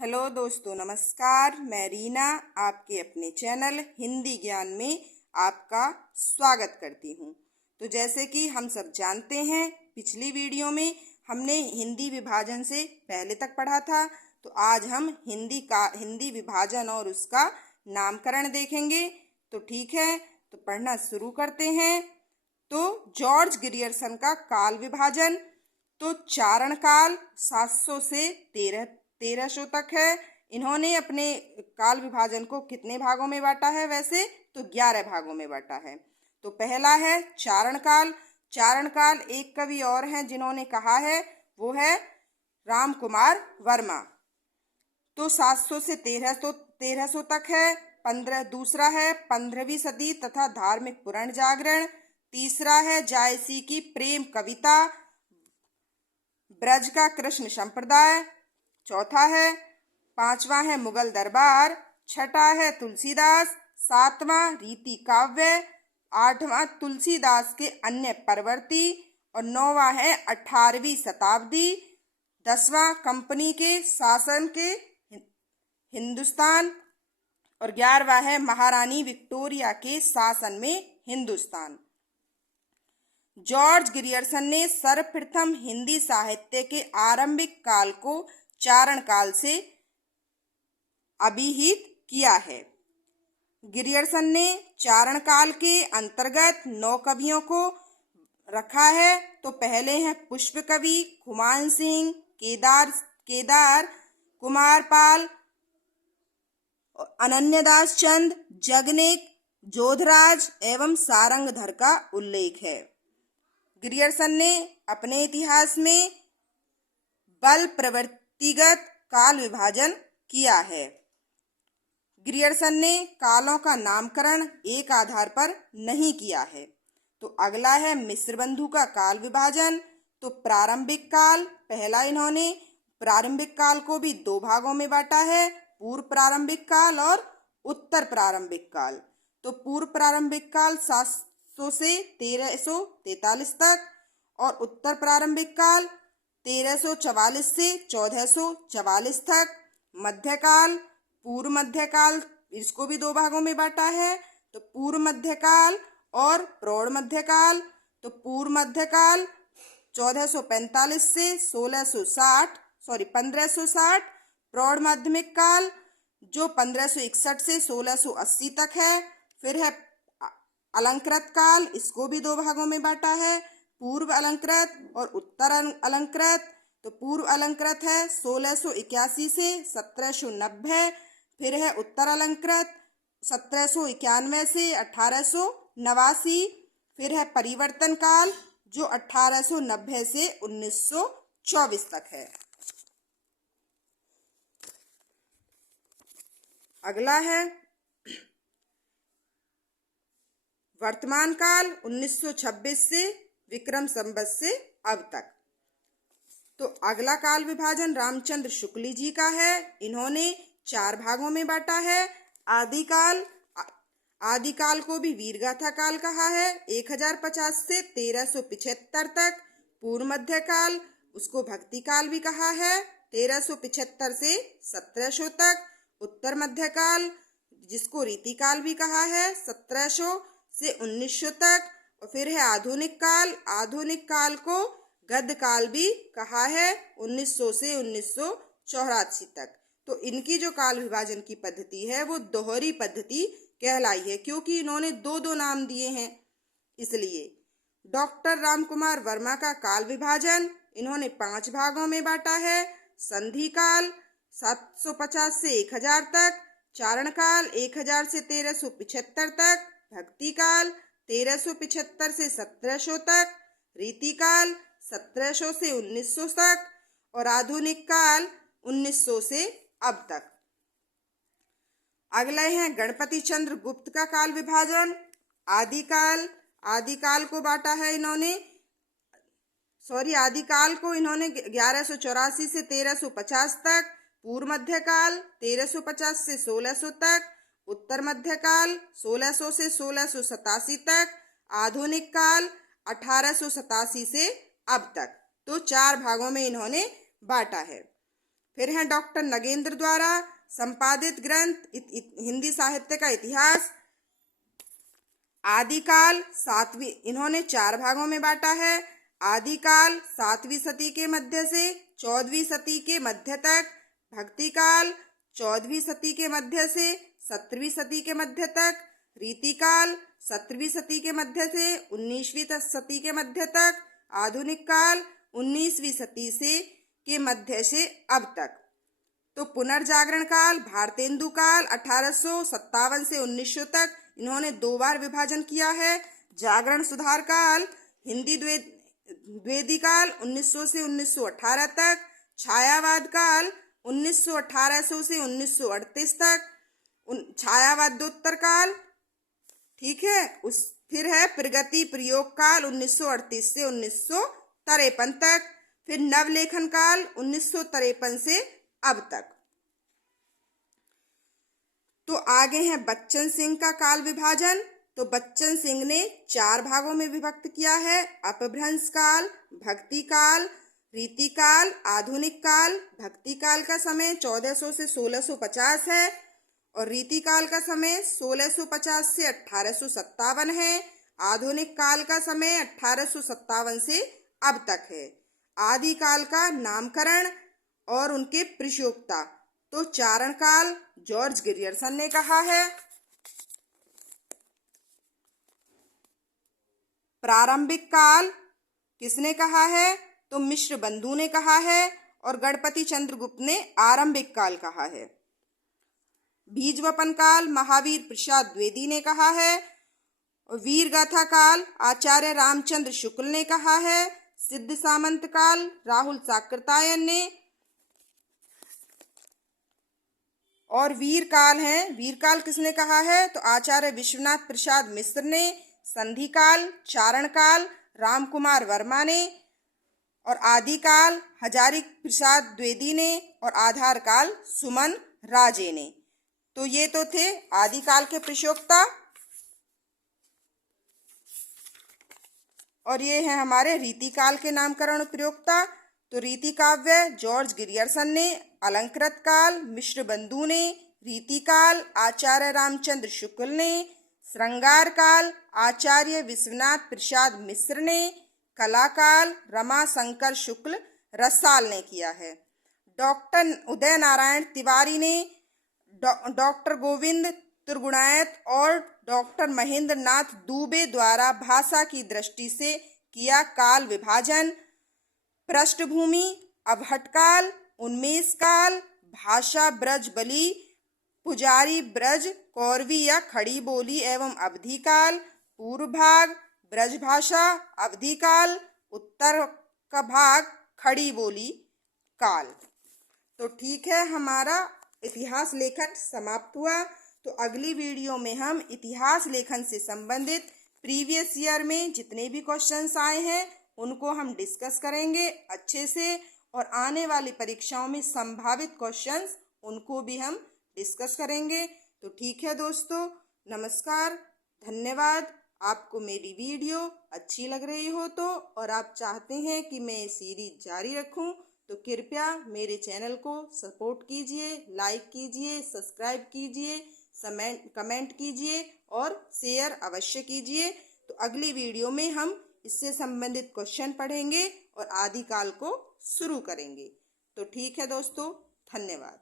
Hello दोस्तों, नमस्कार। मैं रीना आपके अपने चैनल हिंदी ज्ञान में आपका स्वागत करती हूँ। तो जैसे कि हम सब जानते हैं, पिछली वीडियो में हमने हिंदी विभाजन से पहले तक पढ़ा था। तो आज हम हिंदी विभाजन और उसका नामकरण देखेंगे। तो ठीक है, तो पढ़ना शुरू करते हैं। तो जॉर्ज ग्रियर्सन का काल विभाजन। तो चारण काल 700 से 1300 तक है। इन्होंने अपने काल विभाजन को कितने भागों में बांटा है? वैसे तो 11 भागों में बांटा है। तो पहला है चारण काल। चारण काल एक कवि और हैं जिन्होंने कहा है, वो है राम कुमार वर्मा। तो 700 से 1300 तक है। दूसरा है 15वीं सदी तथा धार्मिक पुराण जागरण। तीसरा है जायसी की प्रेम कविता, ब्रज का कृष्ण संप्रदाय। चौथा है, पांचवा है मुगल दरबार। छठा है तुलसीदास। सातवां रीति काव्य। आठवां तुलसीदास के अन्य परवर्ती। और नौवां है 18वीं शताब्दी। 10वां कंपनी के शासन के हिंदुस्तान। और 11वां है महारानी विक्टोरिया के शासन में हिंदुस्तान। जॉर्ज ग्रियर्सन ने सर्वप्रथम हिंदी साहित्य के आरंभिक काल को चारण काल से अभिहित किया है। ग्रियर्सन ने चारण काल के अंतर्गत 9 कवियों को रखा है। तो पहले हैं पुष्प कवि, खुमान सिंह, केदार कुमारपाल, अनन्यदास चंद, जगनेक, जोधराज एवं सारंगधर का उल्लेख है। ग्रियर्सन ने अपने इतिहास में बल प्रवृत्तिगत काल विभाजन किया है। ग्रियर्सन ने कालों का नामकरण एक आधार पर नहीं किया है। तो अगला है मिस्र बंधु का काल विभाजन। तो प्रारंभिक काल, पहला इन्होंने प्रारंभिक काल को भी 2 भागों में बांटा है, पूर्व प्रारंभिक काल और उत्तर प्रारंभिक काल। तो पूर्व प्रारंभिक काल 700 से 1343 तक और उत्तर प्रारंभिक काल 1344 से 1444 तक। मध्यकाल, पूर्व मध्यकाल, इसको भी 2 भागों में बांटा है। तो पूर्व मध्यकाल और प्रौढ़ मध्यकाल। तो पूर्व मध्यकाल 1445 से 1560। प्रौढ़ माध्यमिक काल जो 1561 से 1680 तक है। फिर है अलंकृत काल, इसको भी 2 भागों में बांटा है, पूर्व अलंकृत और उत्तर अलंकृत। तो पूर्व अलंकृत है 1681 से 1790। फिर है उत्तर अलंकृत 1791 से 1889। फिर है परिवर्तन काल जो 1890 से 1924 तक है। अगला है वर्तमान काल 1926 से विक्रम संवत से अब तक। तो अगला काल विभाजन रामचंद्र शुक्ल जी का है। इन्होंने 4 भागों में बांटा है। आदिकाल को भी वीरगाथा काल कहा है, 1050 से 1375 तक। पूर्व मध्यकाल, उसको भक्ति काल भी कहा है, 1375 से 1700 तक। उत्तर मध्यकाल, जिसको रीतिकाल भी कहा है, 1700 से 1900 तक। और फिर है आधुनिक काल। आधुनिक काल को गद्य काल भी कहा है, 1900 से 1984 तक। तो इनकी जो काल विभाजन की पद्धति है वो दोहरी पद्धति कहलाई है, क्योंकि इन्होंने 2-2 नाम दिए हैं इसलिए। डॉक्टर रामकुमार वर्मा का काल विभाजन इन्होंने 5 भागों में बांटा है। संधि काल 750 से 1000 तक। चारण काल 1000 से 1375 तक। भक्ति काल 1375 से 1700 तक। रीति काल 1700 से 1900 तक। और आधुनिक काल 1900 से अब तक। अगले हैं गणपति चंद्र गुप्त का काल विभाजन। आदिकाल को बांटा है इन्होंने, आदिकाल को इन्होंने 1184 से 1350 तक। पूर्व मध्यकाल 1350 से 1600 तक। उत्तर मध्यकाल 1600 से 1687 तक। आधुनिक काल 1887 से अब तक। तो 4 भागों में इन्होंने बांटा है। फिर है डॉक्टर नगेंद्र द्वारा संपादित ग्रंथ हिंदी साहित्य का इतिहास। आदिकाल सातवीं, इन्होंने 4 भागों में बांटा है। आदिकाल 7वीं सदी के मध्य से 14वीं सदी के मध्य तक, भक्तिकाल 14वीं सदी के मध्य से 17वीं सदी के मध्य तक, रीतिकाल 17वीं सदी के मध्य से 19वीं सदी के मध्य तक, आधुनिक काल 19वीं सदी से के मध्य से अब तक। तो पुनर्जागरण काल, भारतेंदु काल 1857 से 1900 तक, इन्होंने 2 बार विभाजन किया है। जागरण सुधार काल, हिंदी द्विवेदी काल 1900 से 1918 तक, छायावाद काल 1800 से 1938 तक, छायावादोत्तर काल, ठीक है। फिर है प्रगति प्रयोग काल 1938 से 1953 तक, फिर नवलेखन काल 1953 से अब तक। तो आगे है बच्चन सिंह का काल विभाजन। तो बच्चन सिंह ने 4 भागों में विभक्त किया है। अपभ्रंश काल, भक्ति काल, रीति काल, आधुनिक काल। भक्ति काल का समय 1400 से 1650 है और रीति काल का समय 1650 से 1857 है। आधुनिक काल का समय 1857 से अब तक है। आदि काल का नामकरण और उनके प्रयोक्ता। तो चारण काल जॉर्ज गिरियर्सन ने कहा है। प्रारंभिक काल किसने कहा है? तो मिश्र बंधु ने कहा है और गणपति चंद्रगुप्त ने आरंभिक काल कहा है। बीजवपन काल महावीर प्रसाद द्विवेदी ने कहा है और वीर गाथा काल आचार्य रामचंद्र शुक्ल ने कहा है। सिद्ध सामंत काल राहुल साकृतायन ने, और वीर काल है, वीर काल किसने कहा है? तो आचार्य विश्वनाथ प्रसाद मिश्र ने। संधि काल चारण काल राम कुमार वर्मा ने और आदि काल हजारी प्रसाद द्विवेदी ने और आधार काल सुमन राजे ने। तो ये तो थे आदिकाल के प्रयोक्ता और ये है हमारे रीतिकाल के नामकरण प्रयोक्ता। तो रीति काव्य जॉर्ज गिरियर्सन ने, अलंकृत काल मिश्र बंधु ने, रीतिकाल आचार्य रामचंद्र शुक्ल ने, श्रृंगार काल आचार्य विश्वनाथ प्रसाद मिश्र ने, कलाकाल रमा शंकर शुक्ल रसाल ने किया है। डॉक्टर उदय नारायण तिवारी ने, डॉक्टर गोविंद त्रिगुणायत और डॉक्टर महेंद्र नाथ दुबे द्वारा भाषा की दृष्टि से किया काल विभाजन। पृष्ठभूमि अवहटकाल, उन्मेष काल, भाषा ब्रज बली, पुजारी ब्रज, कौरवी या खड़ी बोली एवं अवधि काल। पूर्व भाग ब्रज भाषा अवधि काल, उत्तर का भाग खड़ी बोली काल। तो ठीक है, हमारा इतिहास लेखन समाप्त हुआ। तो अगली वीडियो में हम इतिहास लेखन से संबंधित प्रीवियस ईयर में जितने भी क्वेश्चंस आए हैं उनको हम डिस्कस करेंगे अच्छे से, और आने वाली परीक्षाओं में संभावित क्वेश्चंस उनको भी हम डिस्कस करेंगे। तो ठीक है दोस्तों, नमस्कार, धन्यवाद। आपको मेरी वीडियो अच्छी लग रही हो तो और आप चाहते हैं कि मैं ये सीरीज जारी रखूं तो कृपया मेरे चैनल को सपोर्ट कीजिए, लाइक कीजिए, सब्सक्राइब कीजिए, कमेंट कीजिए और शेयर अवश्य कीजिए। तो अगली वीडियो में हम इससे संबंधित क्वेश्चन पढ़ेंगे और आदिकाल को शुरू करेंगे। तो ठीक है दोस्तों, धन्यवाद।